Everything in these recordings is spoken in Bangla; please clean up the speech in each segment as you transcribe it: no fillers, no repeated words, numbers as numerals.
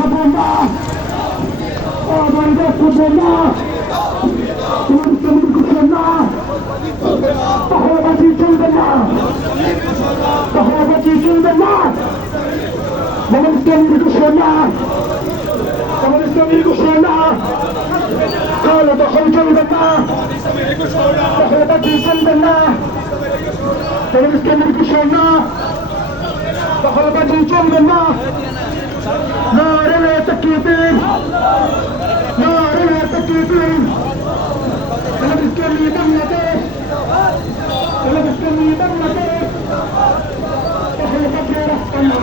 খাবো না, অবৈধ খাবো না, জমি ঘুষো না, দখলবাজি চলবে না, দখলবাজি চলবে না, জমি ঘুষো না, জমি ঘুষো না, তাহলে দখল চলবে না, দখলবাজি চলবে না, জমি ঘুষো না, দখলবাজি চলবে না। নারে তাকবীর, নারে তাকবীর, ইসলামী বাংলাদেশ, ইসলামী বাংলাদেশ, দখলবাজি রাখবে না।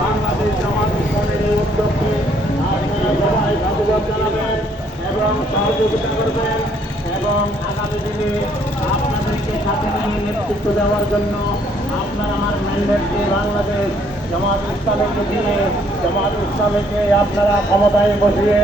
বাংলাদেশ জামাত ইসলামের এই উদ্যোগকে আপনারা সবাই সাধুবাদ জানাবেন এবং সহযোগিতা করবেন এবং আগামী দিনে আপনাদেরকে সাথে নিয়ে নেতৃত্ব দেওয়ার জন্য আপনার আমার ম্যান্ডেটকে বাংলাদেশ জামাত ইসলামীকে দিয়ে জামাত ইসলামীকে আপনারা ক্ষমতায় বসিয়ে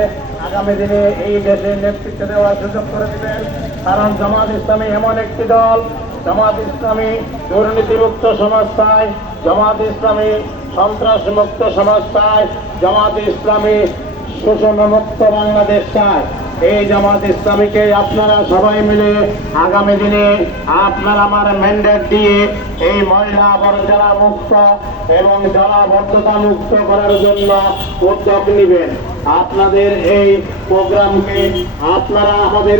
আগামী দিনে এই দেশের নেতৃত্ব দেওয়ার সুযোগ করে দেবেন। কারণ জামাত ইসলামী এমন একটি দল, জামাত ইসলামী দুর্নীতিমুক্ত সমাজ চায়, জামাত ইসলামী সন্ত্রাসমুক্ত সমাজ চায়, জামাত ইসলামী শোষণমুক্ত বাংলাদেশ চায়। এই জামাত ইসলামীকে আপনারা সবাই মিলে আগামী দিনে আপনার আমার ম্যান্ডেট দিয়ে এই ময়লা আবর্জনা মুক্ত এবং জলাবদ্ধতা মুক্ত করার জন্য উদ্যোগ নেবেন। আপনাদের এই প্রোগ্রামকে আপনারা আমাদের